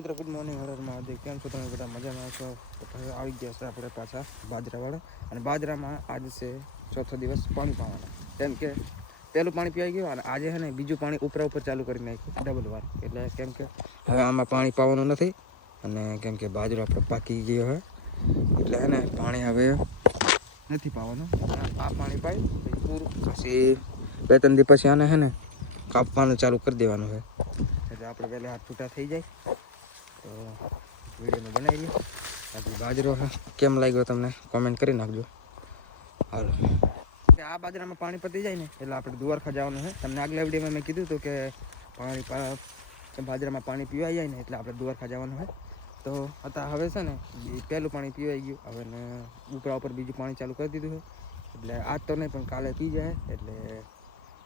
મિત્રો good morning હરરમાં કેમ છો તમે બધા મજામાં છો? તો આવી ગયા છે આપણે પાછા બાજરાવાળા અને બાજરામાં આજ છે ચોથો દિવસ પાણી પાવાનું. કેમ કે પહેલું પાણી પીવાઈ ગયું અને આજે છે ને બીજું પાણી ઉપર ચાલુ કરી નાખ્યું ડબલ વાર. એટલે કેમ કે હવે આમાં પાણી પાવાનું નથી અને કેમ કે બાજરો આપણે પાકી ગયો હોય એટલે છે ને પાણી હવે નથી પાવાનું. આ પાણી પાઈ પૂરું પછી 2-3 દિવસ પછી આને છે ને કાપવાનું ચાલુ કરી દેવાનું છે એટલે આપણે પહેલાં હાથ છૂટા થઈ જાય. તો વિડીયોમાં બનાવી લઈએ. બાકી બાજરો કેમ લાગ્યો તમને કોમેન્ટ કરી નાખજો. હાલો આ બાજરામાં પાણી પતી જાય ને એટલે આપણે દ્વારકા જવાનું છે. તમને આગલા વિડીયોમાં મેં કીધું હતું કે બાજરામાં પાણી પીવાઈ જાય ને એટલે આપણે દ્વારકા જવાનું હોય. તો હવે છે ને પહેલું પાણી પીવાઈ ગયું. હવે ને ઉપર બીજું પાણી ચાલુ કરી દીધું છે. એટલે આજ તો નહીં પણ કાલે પી જાય. એટલે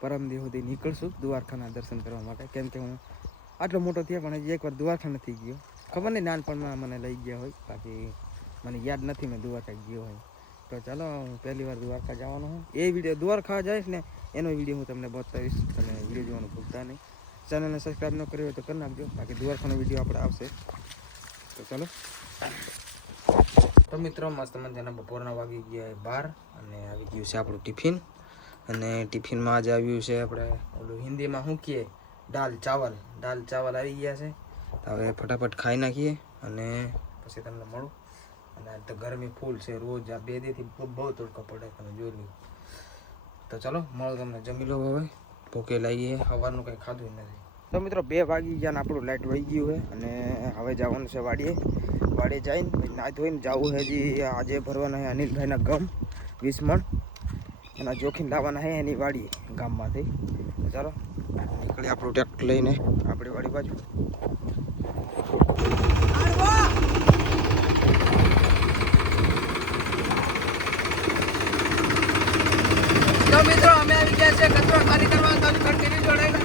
પરમ દી સુધી નીકળશું દ્વારકાના દર્શન કરવા માટે. કેમ કે હું આટલો મોટો થયો પણ હજી એકવાર દ્વારકા નથી ગયો. ખબર નહીં નાનપણમાં મને લઈ ગયા હોય, બાકી મને યાદ નથી મેં દ્વારકા ગયો હોય. તો ચાલો હું પહેલી વાર દ્વારકા જવાનો હું. એ વિડીયો દ્વારકા જઈશ ને એનો વિડીયો હું તમને બતાવીશ. અને વિડીયો જોવાનું ભૂલતા નહીં. ચેનલને સબસ્ક્રાઈબ ન કરી હોય તો કરી નાખજો. બાકી દ્વારકાનો વિડીયો આપણે આવશે. તો ચાલો તો મિત્રો મસ્ત મજાના બપોરના વાગી ગયા 12 અને આવી ગયું છે આપણું ટિફિન. અને ટિફિનમાં આજે આવ્યું છે આપણે ઓલું હિન્દીમાં શું કહીએ દાલ ચાવલ આવી ગયા છે. તો હવે ફટાફટ ખાઈ નાખીએ અને પછી તમને મળું. અને આજ તો ગરમી ફૂલ છે. રોજ આ 2 દીથી બહુ તડકો પડે, તમે જોઈ લો. તો ચાલો મળો તમને. જમી લો હવે, ભૂખે લાગી. સવારનું કંઈ ખાધું નથી. તો મિત્રો 2 વાગી ગયા ને આપણું લાઇટ વહી ગયું છે. અને હવે જવાનું છે વાડીએ જઈને ના ધોઈને જવું છે. હજી આજે ભરવાના છે અનિલભાઈના ગમ 20 મણ એના જોખીને લાવવાના છે એની વાડી ગામમાંથી. તો ચાલો નીકળી આપણું ટ્રેક્ટર લઈને આપણી વાડી બાજુ. તો મિત્રો અમે આવી ગયા છે કચરો ખાલી કરવા. તો કન્ટિન્યુ જોડાયેલા.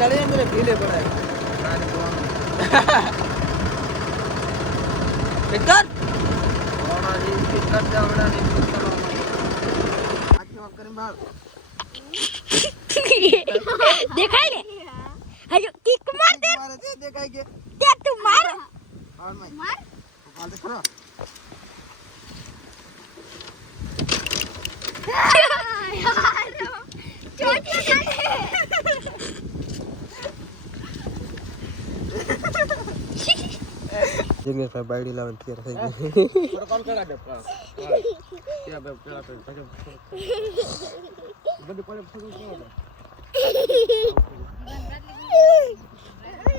नड़े मेरे ढीले पड़े पिक्कर ओड़ा जी पिक्कर जावड़ा नहीं पिक्कर आज वक्त करें बाल देखाई ले अयो किक मार दे देखाई के ते तू मार और मैं मार बाल दे करो जिंगे पे बाइडी लावन के रख गई और कॉल करा दे क्या बे पेला पे बड़े पड़े फोटो क्यों